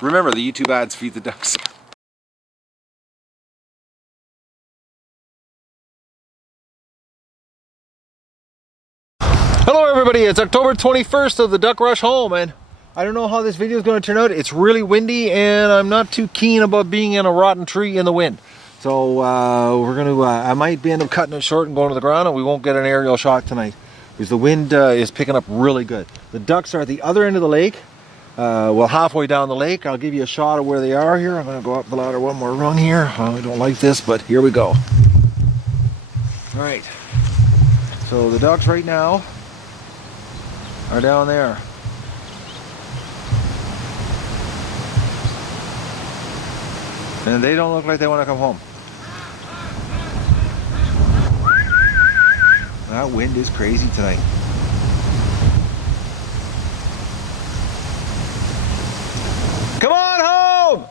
Remember, the YouTube ads feed the ducks. Hello everybody, it's October 21st of the Duck Rush home, and I don't know how this video is going to turn out. It's really windy and I'm not too keen about being in a rotten tree in the wind. So we're going to, I might end up cutting it short and going to the ground, and we won't get an aerial shot tonight because the wind is picking up really good. The ducks are at the other end of the lake, well, halfway down the lake. I'll give you a shot of where they are here. I'm going to go up the ladder one more rung here. I don't like this, but here we go. All right, so the ducks right now are down there. And they don't look like they want to come home. That wind is crazy tonight. Come on home!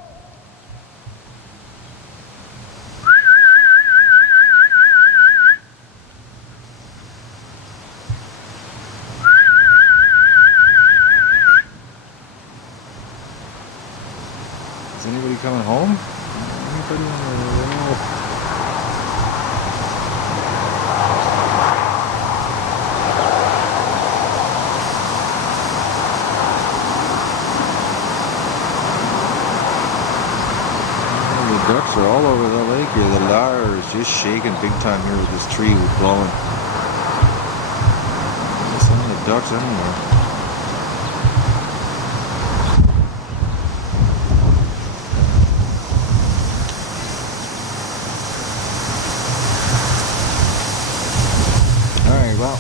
Is anybody coming home? Anybody on the road? The ducks are all over the lake here. The ladder is just shaking big time here with this tree blowing. There's some of the ducks anywhere. Well,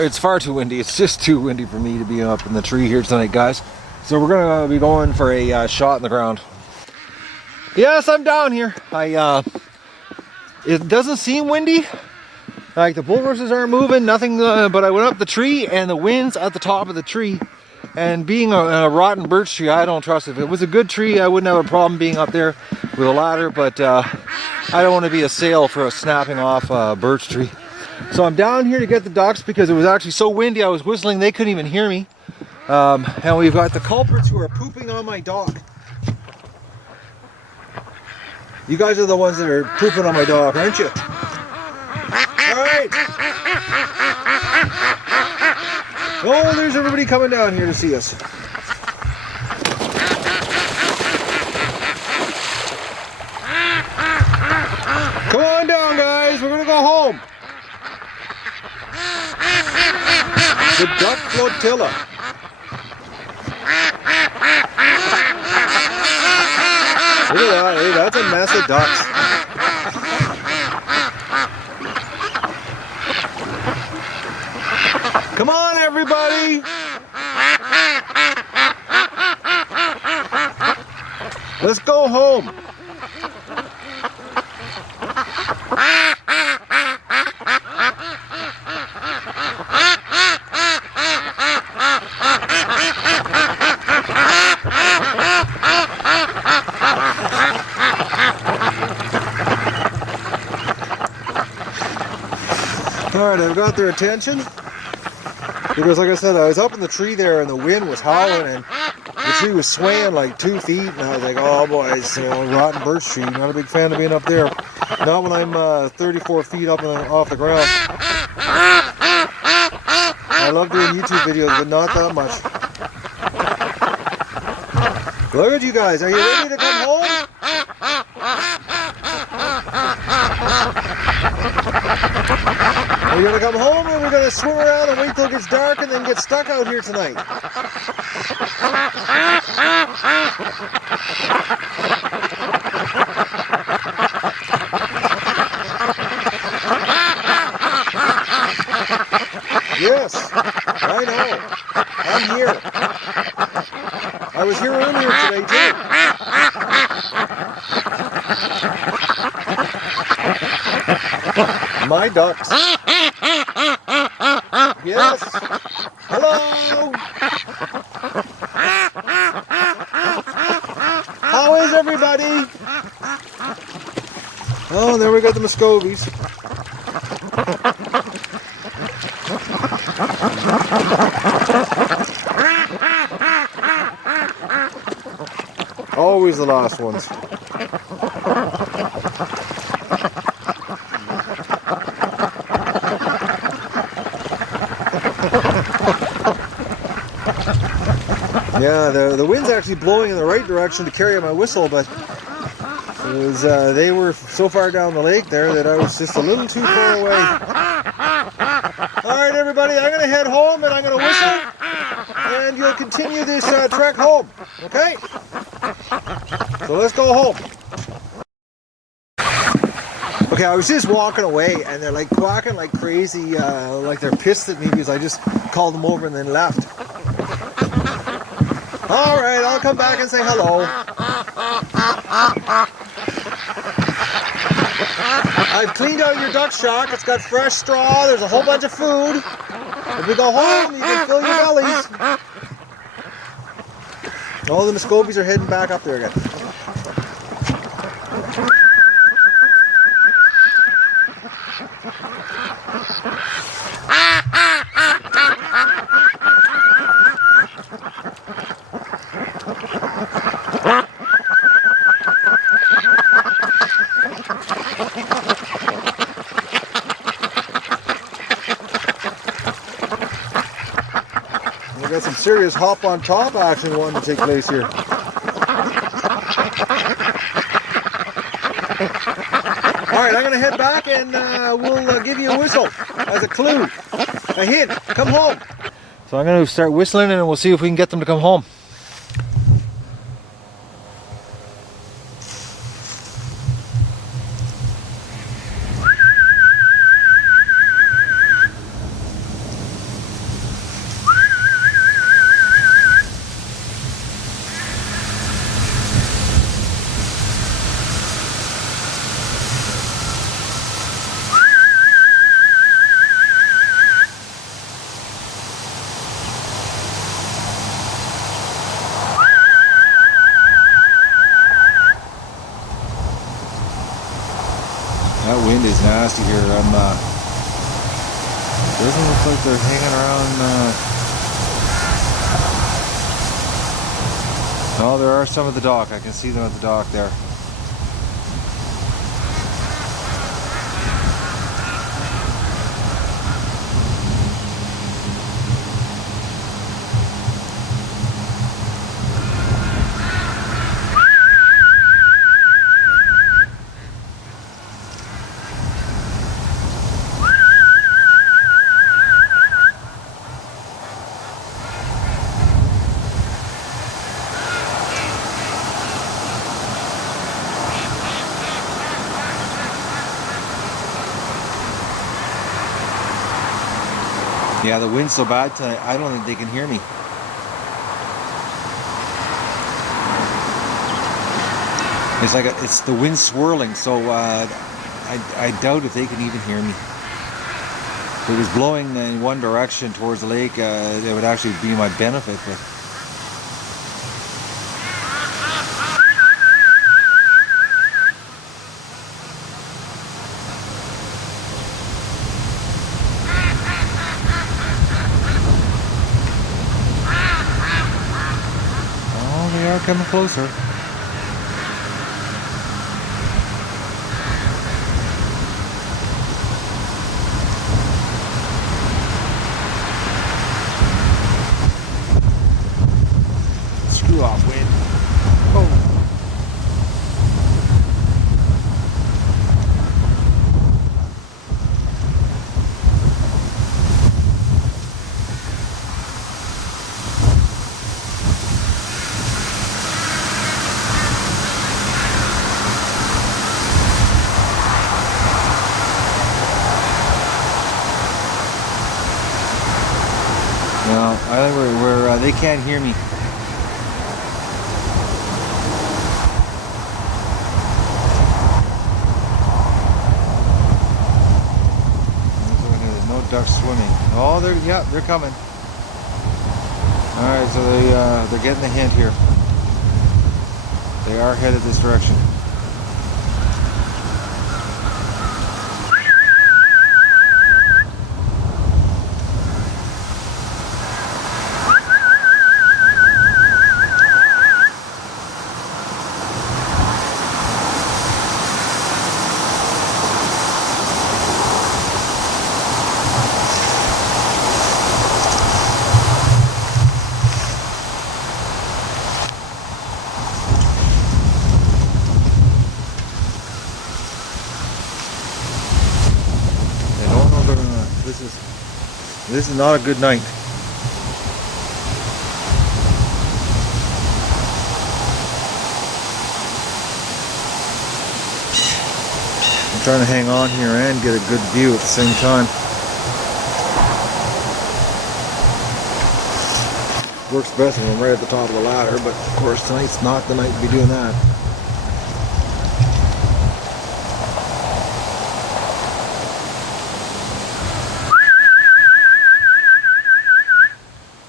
it's far too windy. It's just too windy for me to be up in the tree here tonight, guys. So we're gonna be going for a shot in the ground. Yes, I'm down here. It doesn't seem windy. Like the bulrushes aren't moving, nothing, but I went up the tree and the wind's at the top of the tree. And being a rotten birch tree, I don't trust it. If it was a good tree, I wouldn't have a problem being up there with a ladder, but I don't want to be a sail for a snapping off birch tree. So I'm down here to get the ducks because it was actually so windy I was whistling, they couldn't even hear me. And we've got the culprits who are pooping on my dog. You guys are the ones that are pooping on my dog, aren't you? Alright. Oh, there's everybody coming down here to see us. Come on down, guys. We're going to go home. The duck flotilla. Look at that. Hey, that's a mess of ducks. Come on, everybody. Let's go home. Alright, I've got their attention. Because like I said, I was up in the tree there and the wind was howling and the tree was swaying like 2 feet, and I was like, oh boys, you know, rotten birch tree. Not a big fan of being up there. Not when I'm 34 feet up off the ground. I love doing YouTube videos, but not that much. Look at you guys. Are you ready to come home? Are we gonna come home, or are we gonna swim around and wait till it gets dark and then get stuck out here tonight? Yes, I know. I'm here. I was here earlier today too. My ducks. Yes. Hello. How is everybody? Oh, there we got the Muscovies. Always the last ones. Yeah, the wind's actually blowing in the right direction to carry my whistle, but it was, they were so far down the lake there that I was just a little too far away. Alright everybody, I'm going to head home and I'm going to whistle, and you'll continue this trek home, okay? So let's go home. Okay, I was just walking away and they're like quacking like crazy, like they're pissed at me because I just called them over and then left. Alright, I'll come back and say hello. I've cleaned out your duck shack. It's got fresh straw. There's a whole bunch of food. If we go home, you can fill your bellies. All the Muscovies are heading back up there again. We got some serious hop on top action wanting to take place here. Alright, I'm going to head back and we'll give you a whistle as a clue, a hint. Come home. So I'm going to start whistling and we'll see if we can get them to come home. That wind is nasty here. Doesn't look like they're hanging around. No, there are some at the dock. I can see them at the dock there. Yeah, the wind's so bad tonight, I don't think they can hear me. It's like it's the wind swirling, so I doubt if they can even hear me. If it was blowing in one direction towards the lake, it would actually be my benefit. But they are coming closer. Screw off, wind. Oh. No, I think we're they can't hear me. There's no ducks swimming. Oh, they're coming. All right, so they're getting the hint here. They are headed this direction. This is not a good night. I'm trying to hang on here and get a good view at the same time. Works best when I'm right at the top of the ladder, but of course tonight's not the night to be doing that.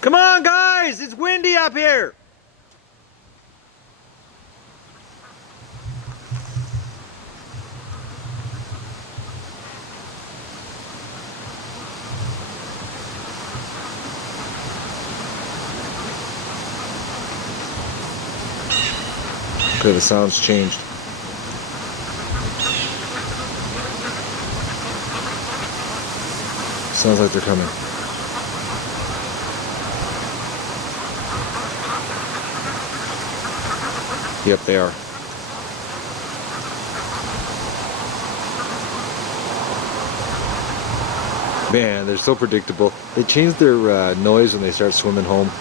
Come on guys, it's windy up here! Okay, the sound's changed. Sounds like they're coming. Yep, they are. Man, they're so predictable. They change their noise when they start swimming home.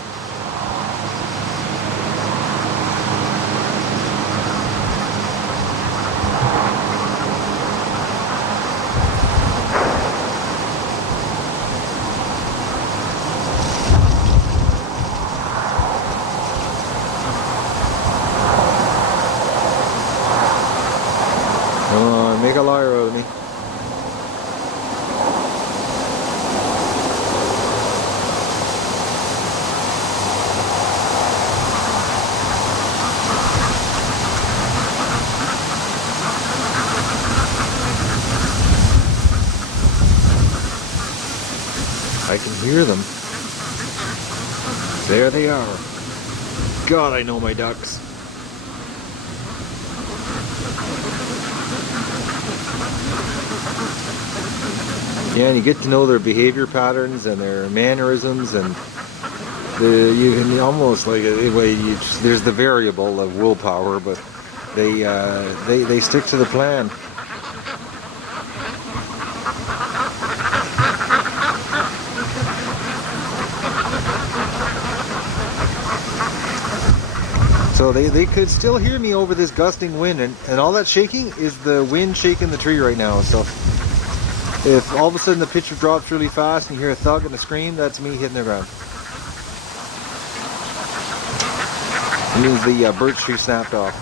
Come on, make a liar out of me. I can hear them. There they are. God, I know my ducks. Yeah, and you get to know their behavior patterns and their mannerisms, and you can almost like there's the variable of willpower, but they stick to the plan. So they could still hear me over this gusting wind, and all that shaking is the wind shaking the tree right now. So if all of a sudden the picture drops really fast and you hear a thug and a scream, that's me hitting the ground. It means the birch tree snapped off.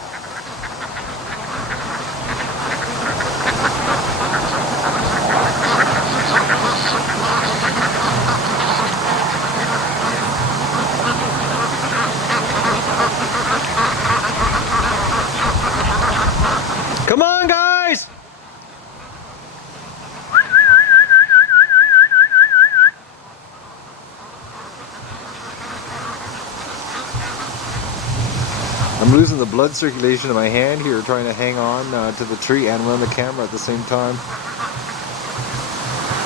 Come on, guys! I'm losing the blood circulation in my hand here, trying to hang on to the tree and run the camera at the same time.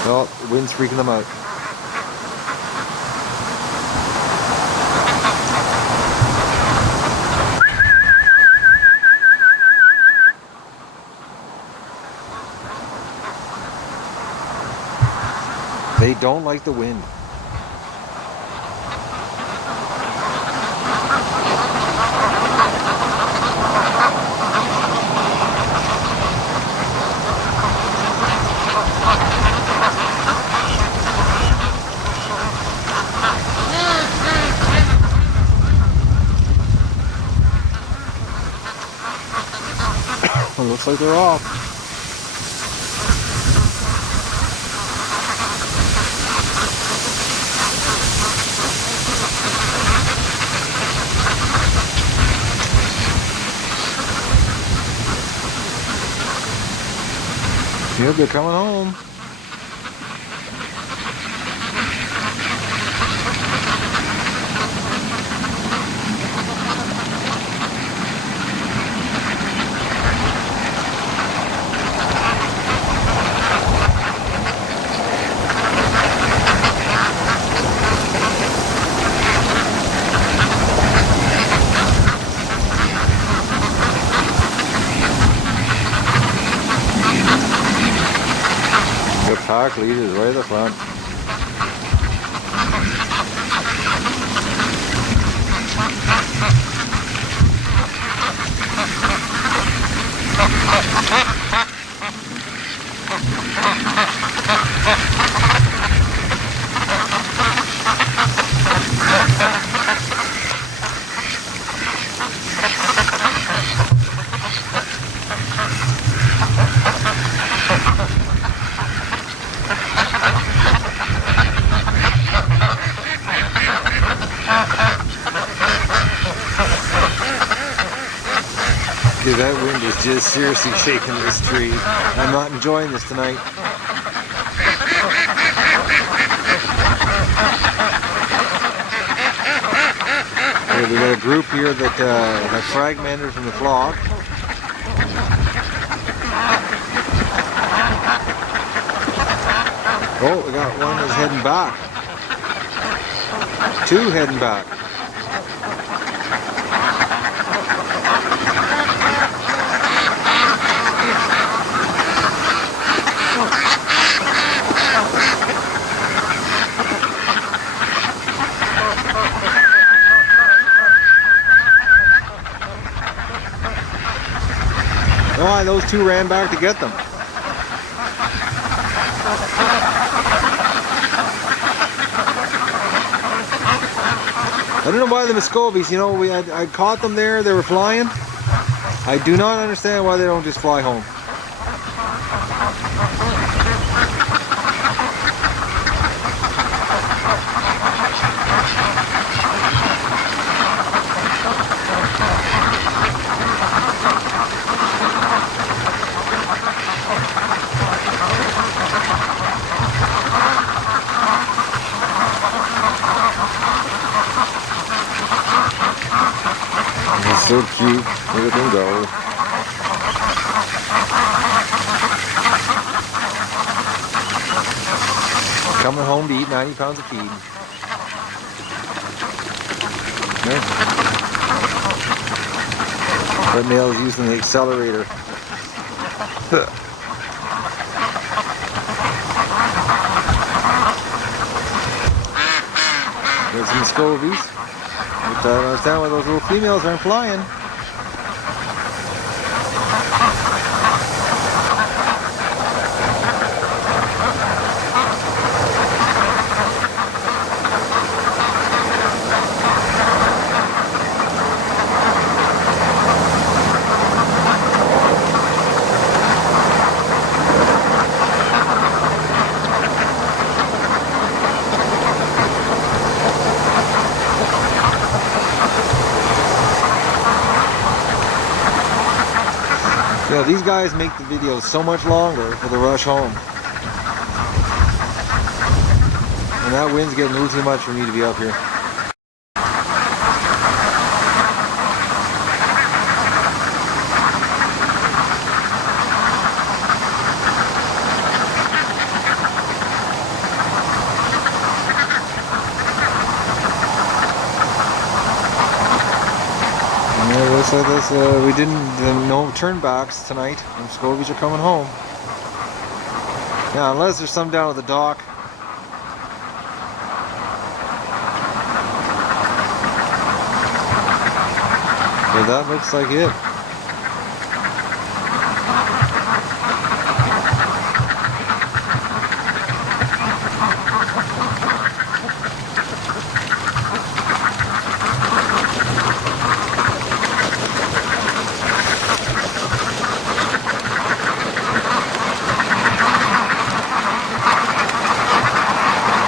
Well, the wind's freaking them out. They don't like the wind. It looks like they're off. Yep, they're coming home. The pack lead is right at the front. Dude, that wind is just seriously shaking this tree. I'm not enjoying this tonight. Okay, we got a group here that have fragmented from the flock. Oh, we got one that's heading back. Two heading back. Oh, those two ran back to get them. I don't know why the Muscovies, you know, I caught them there, they were flying. I do not understand why they don't just fly home. It's so cute. Look at them go. Coming home to eat 90 pounds of feed. Yeah. That male is using the accelerator. There's some Muscovies. I don't understand why those little females aren't flying. You know, these guys make the videos so much longer for the rush home. And that wind's getting a little too much for me to be up here. Looks like this, we didn't, no turnbacks tonight, and Muscovies are coming home. Now, unless there's some down at the dock. But that looks like it.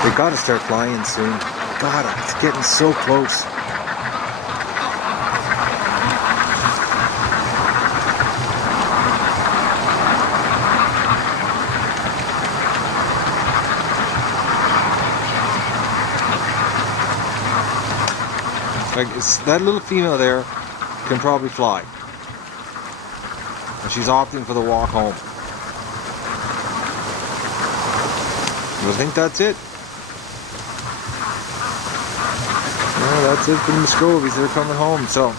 They gotta start flying soon. God, it's getting so close. Like, that little female there can probably fly. And she's opting for the walk home. I think that's it. Yeah, that's it for the Muscovies. They're coming home, so.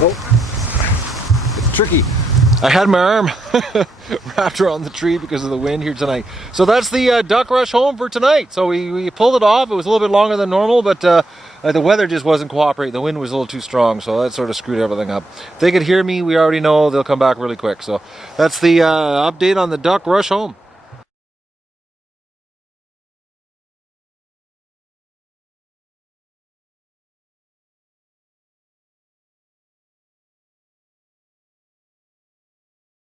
Oh, it's tricky. I had my arm wrapped around the tree because of the wind here tonight. So that's the duck rush home for tonight. So we pulled it off. It was a little bit longer than normal, but the weather just wasn't cooperating. The wind was a little too strong, so that sort of screwed everything up. If they could hear me, we already know they'll come back really quick. So that's the update on the duck rush home.